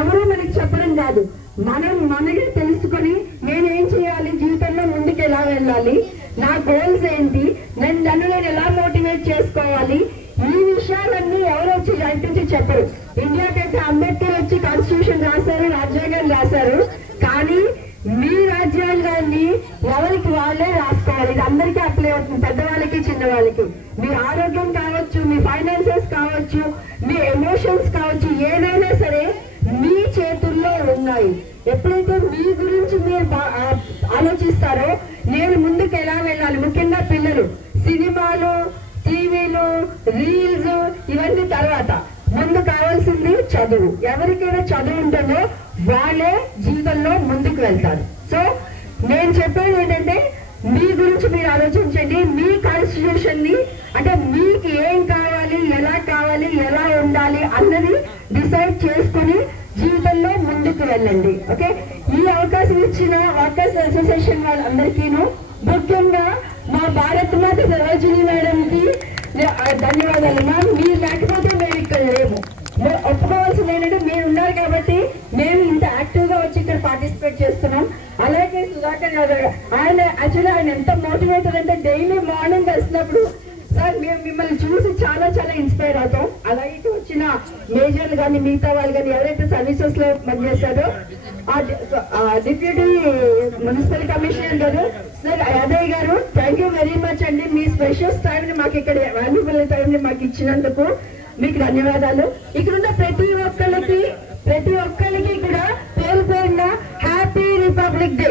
ఎవరు మనకి చెప్పడం కాదు, మనం మనకే తెలుసుకొని నేనేం చేయాలి, జీవితంలో ముందుకు ఎలా వెళ్ళాలి, నా గోల్స్ ఏంటి, నన్ను నేను ఎలా మోటివేట్ చేసుకోవాలి, ఈ విషయాలన్నీ ఎవరు వచ్చి నుంచి చెప్పరు. ఇండియాకైతే అంబేద్కర్ వచ్చి కాన్స్టిట్యూషన్ రాశారు, రాజ్యాంగాన్ని రాశారు. కానీ మీ రాజ్యాంగాన్ని ఎవరికి వాళ్ళే రాసుకోవాలి. ఇది అందరికీ అప్లై అవుతుంది, పెద్దవాళ్ళకి చిన్నవాళ్ళకి. మీ ఆరోగ్యం కావచ్చు, మీ ఫైనాన్సెస్ కావచ్చు, మీ ఎమోషన్స్ కావచ్చు, ఏదైనా సరే మీ చేతుల్లో ఉన్నాయి. ఎప్పుడైతే మీ గురించి మీరు ఆలోచిస్తారో నేను ముందుకు ఎలా వెళ్ళాలి, ముఖ్యంగా పిల్లలు సినిమాలు, టీవీలు, రీల్స్ ఇవన్నీ తర్వాత, ముందు కావాల్సింది చదువు. ఎవరికైనా చదువు ఉంటుందో వాళ్ళే జీవితంలో ముందుకు వెళ్తారు. సో నేను చెప్పేది ఏంటంటే మీ గురించి మీరు ఆలోచించండి. మీ కాన్స్టిట్యూషన్ ని, అంటే మీకు ఏం కావాలి, ఎలా ఉండాలి అన్నది డిసైడ్ చేసుకుని జీవితంలో ముందుకు వెళ్ళండి. ఓకే, ఈ అవకాశం ఇచ్చిన వర్కర్స్ అసోసియేషన్ వాళ్ళందరికీను, ముఖ్యంగా మా భారత్ మాత సరోజిని మేడంకి ధన్యవాదాలు. మ్యామ్, మీరు లేకపోతే మేము ఇక్కడ లేము. ఒప్పుకోవాల్సింది ఏంటంటే మీరు ఉన్నారు కాబట్టి మేము ఇంత యాక్టివ్ గా వచ్చి ఇక్కడ పార్టిసిపేట్ చేస్తున్నాం. అలాగే సుధాకర్ గారు, ఆయన ఎంత మోటివేటెడ్ అంటే డైలీ మార్నింగ్ వస్తున్నప్పుడు సార్ మేము మిమ్మల్ని చూసి చాలా ఇన్స్పైర్ అవుతాం. అలాగే వచ్చిన మేజర్లు కానీ మిగతా వాళ్ళు కానీ ఎవరైతే సర్వీసెస్ లో పనిచేస్తారో డిప్యూటీ మున్సిపల్ కమిషనర్ గారు సార్ యాదవ్ గారు, థ్యాంక్ యూ వెరీ మచ్ అండి. మీ స్పెషల్స్ టైం ని మాకు ఇక్కడ వాల్యుబుల్ టైం ని మాకు ఇచ్చినందుకు మీకు ధన్యవాదాలు. ఇక్కడున్న ప్రతి ఒక్కరికి కూడా పేరు పేరున హ్యాపీ రిపబ్లిక్ డే.